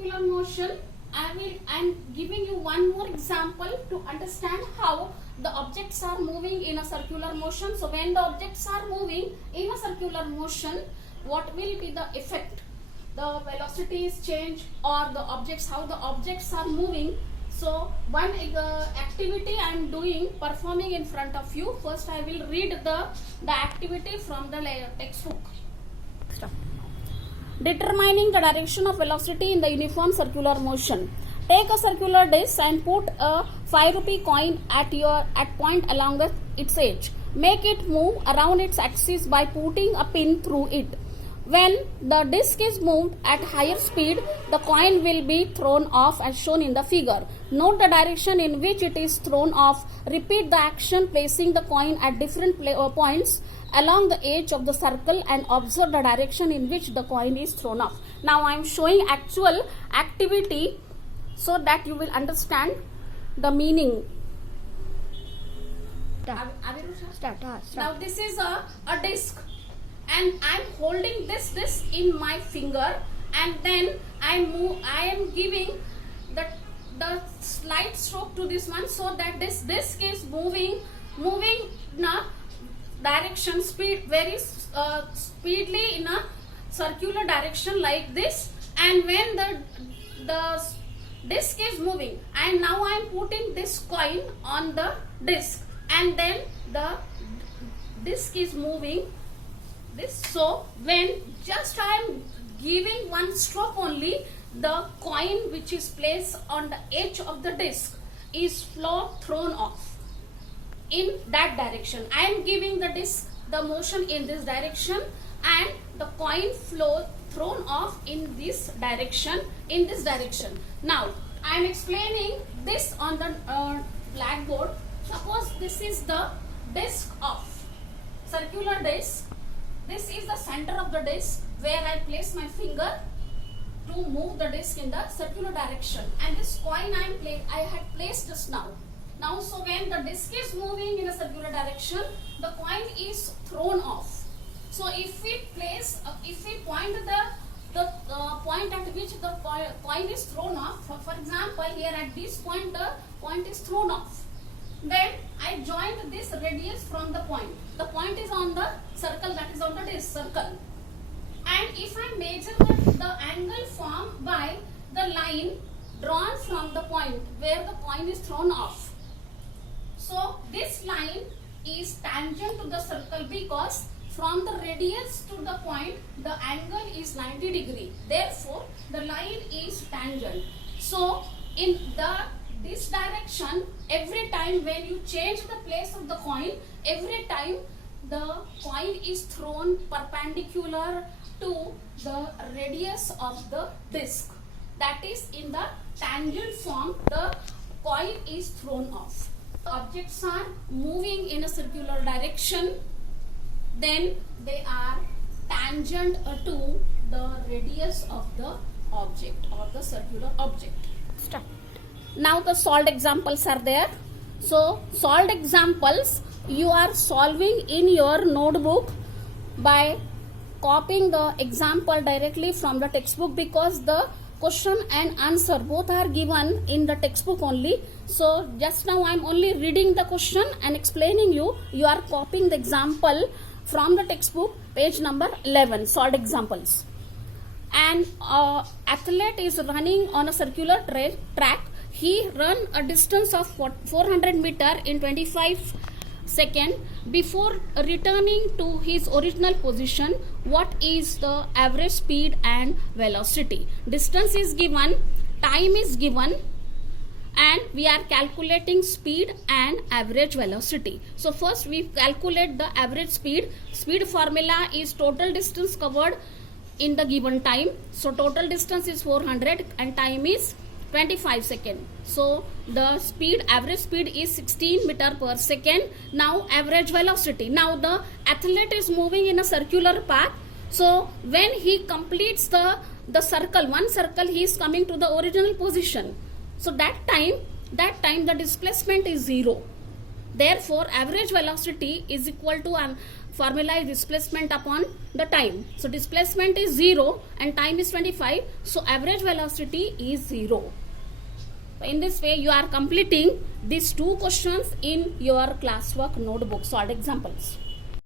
circular motion, I'm giving you one more example to understand how the objects are moving in a circular motion. So when the objects are moving in a circular motion, what will be the effect? The velocity is changed, or the objects, how the objects are moving. So one activity I am doing, performing in front of you. First I will read the activity from the textbook. Stop. Determining the direction of velocity in the uniform circular motion. Take a circular disc and put a 5 rupee coin at point along its edge. Make it move around its axis by putting a pin through it. When the disc is moved at higher speed, the coin will be thrown off as shown in the figure. Note the direction in which it is thrown off. Repeat the action placing the coin at different points along the edge of the circle and observe the direction in which the coin is thrown off. Now I am showing actual activity so that you will understand the meaning. Start. Now this is a disc, and I am holding this disc in my finger, and then I am giving the slight stroke to this one, so that this disc is moving in a direction very speedily in a circular direction like this. And when the disc is moving, and now I am putting this coin on the disc, and then the disc is moving this. So when just I am giving one stroke only, the coin which is placed on the edge of the disc is thrown off in that direction. I am giving the disc the motion in this direction, and the coin thrown off in this direction. Now I am explaining this on the blackboard. Suppose this is the disc of circular disc. This is the center of the disc where I place my finger to move the disc in the circular direction, and this coin I had placed just now. So when the disc is moving in a circular direction, the coin is thrown off. So if we point the point at which the coin is thrown off, for example here at this point the point is thrown off, then I joined this radius from the point. The point is on the circle, that is on the disc circle. And if I measure the angle formed by the line drawn from the point where the coin is thrown off, so this line is tangent to the circle, because from the radius to the point the angle is 90 degree. Therefore the line is tangent. So in this direction, every time when you change the place of the coin, every time the coin is thrown perpendicular to the radius of the disc. That is, in the tangent form, the coin is thrown off. Objects are moving in a circular direction, then they are tangent to the radius of the object or the circular object. Stop. Now the solved examples are there. So solved examples you are solving in your notebook by copying the example directly from the textbook, because the question and answer both are given in the textbook only. So just now I am only reading the question and explaining you. You are copying the example from the textbook, page number 11, solved examples. An athlete is running on a circular track. He run a distance of 400 meter in 25 seconds. Before returning to his original position, what is the average speed and velocity? Distance is given, time is given, and we are calculating speed and average velocity. So first we calculate the average speed. Speed formula is total distance covered in the given time. So total distance is 400 and time is 25 seconds. So the average speed is 16 meter per second. Now average velocity. Now the athlete is moving in a circular path. So when he completes the circle, one circle, he is coming to the original position. So that time the displacement is 0. Therefore average velocity is equal to formula is displacement upon the time. So displacement is 0 and time is 25. So average velocity is 0. In this way you are completing these two questions in your classwork notebook. Solved examples.